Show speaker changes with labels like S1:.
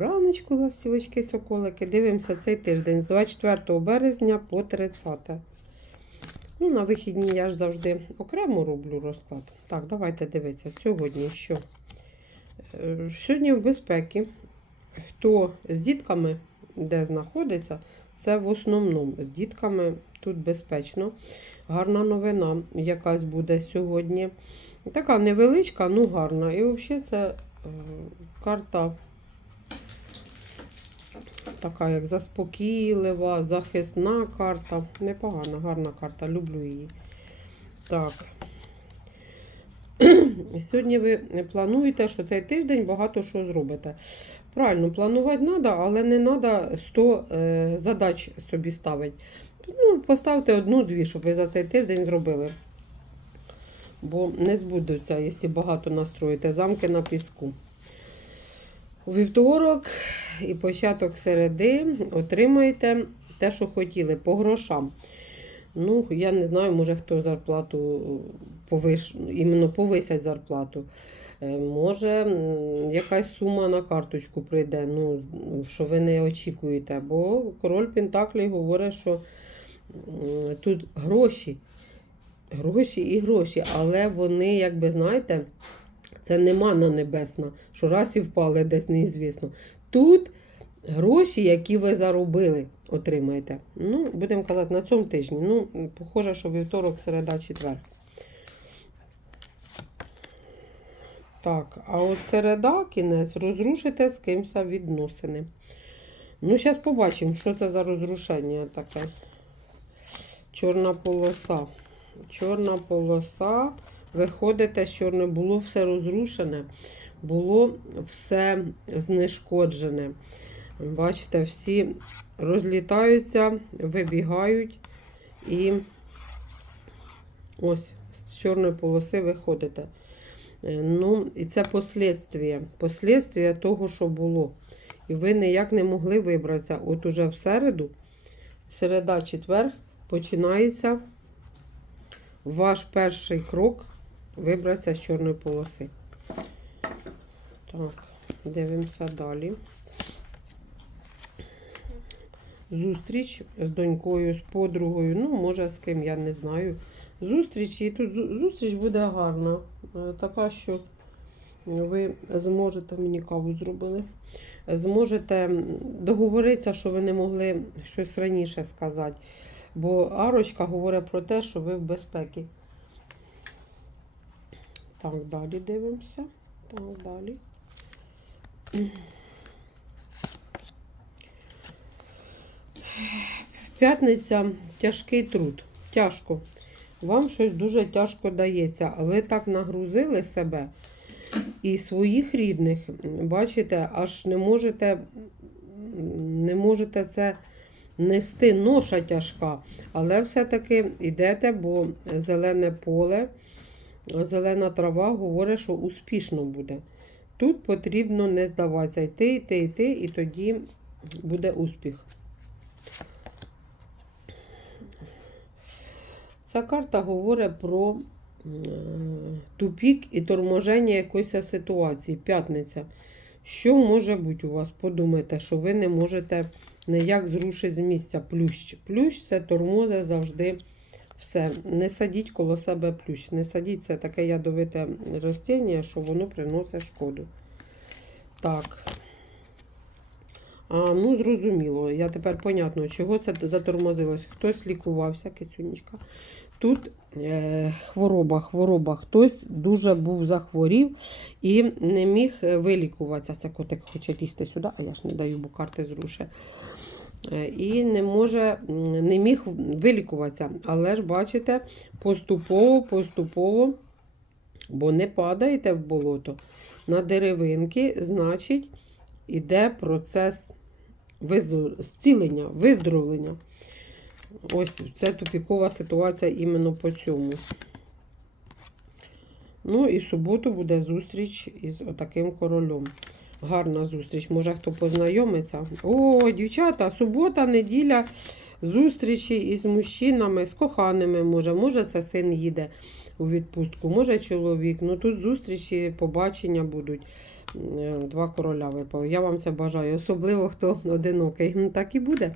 S1: Раночку, ластівочки, соколики. Дивимося цей тиждень з 24 березня по 30. Ну, на вихідні я ж завжди окремо роблю розклад. Так, давайте дивитися. Сьогодні що? Е, Сьогодні в безпеці. Хто з дітками, де знаходиться, це в основному з дітками тут безпечно. Гарна новина якась буде сьогодні. Така невеличка, ну гарна. І взагалі це е, карта така як заспокійлива, захисна карта. Непогана, гарна карта, люблю її. Так. Сьогодні ви плануєте, що цей тиждень багато що зробите. Правильно, планувати треба, але не треба 100 е, задач собі ставити. Ну, поставте одну-дві, щоб ви за цей тиждень зробили. Бо не збудуться, якщо багато настроїте. Замки на піску. У вівторок і початок середи отримаєте те, що хотіли, по грошам. Ну, я не знаю, може хто зарплату повиш... іменно повисять зарплату. Е, Може, якась сума на карточку прийде, ну, що ви не очікуєте. Бо король Пентаклі говорить, що тут гроші. Гроші і гроші, але вони, якби знаєте, це не мана небесна, що раз і впали десь неізвісно. Тут гроші, які ви заробили, отримаєте. Ну, будемо казати, на цьому тижні. Ну, похоже, що вівторок, середа, четвер. Так, а от середа, кінець, розрушите з кимось відносини. Ну, зараз побачимо, що це за розрушення таке. Чорна полоса. Чорна полоса. Виходите, що не було все розрушене, було все знешкоджене. Бачите, всі розлітаються, вибігають і ось з чорної полоси виходите. Е, Ну, і це послідствія. Послідствія того, що було. І ви ніяк не могли вибратися. От уже в середу, середа, четвер, починається ваш перший крок вибратися з чорної полоси. Так, дивимося далі. Зустріч з донькою, з подругою, ну, може, з ким, я не знаю. Зустріч, і тут зустріч буде гарна. Е, Така, що ви зможете, мені каву зробили, зможете договоритися, що ви не могли щось раніше сказати. Бо Арочка говорить про те, що ви в безпеці. Так, далі дивимося. Так, далі. П'ятниця тяжкий труд. Тяжко. Вам щось дуже тяжко дається, ви так нагрузили себе і своїх рідних, бачите, аж не можете, не можете це нести ноша тяжка, але все-таки йдете, бо зелене поле, зелена трава говорить, що успішно буде. Тут потрібно не здаватися, йти, йти, йти, і тоді буде успіх. Ця карта говорить про тупік і торможення якоїсь ситуації. П'ятниця. Що може бути у вас? Подумайте, що ви не можете ніяк зрушити з місця плющ. Плющ це тормози завжди все. Не садіть коло себе плющ. Не садіть це таке ядовите ростіння, що воно приносить шкоду. Так. А, ну, зрозуміло. Я тепер понятно, чого це затормозилось. Хтось лікувався, кисюнечка. Тут е, хвороба, хвороба. Хтось дуже був захворів і не міг е, вилікуватися. Це котик хоче лізти сюди, а я ж не даю, бо карти зруше. Е, І не може, не міг вилікуватися. Але ж бачите, поступово, поступово, бо не падаєте в болото на деревинки, значить, іде процес зцілення, виздоровлення. Ось це тупікова ситуація іменно по цьому. Ну і в суботу буде зустріч із отаким королем. Гарна зустріч. Може хто познайомиться. О, дівчата, субота, неділя, зустрічі із мужчинами, з коханими може. Може, це син їде у відпустку, може чоловік. Ну тут зустрічі, побачення будуть. Е, Два короля випали. Я вам це бажаю, особливо хто одинокий. Так і буде.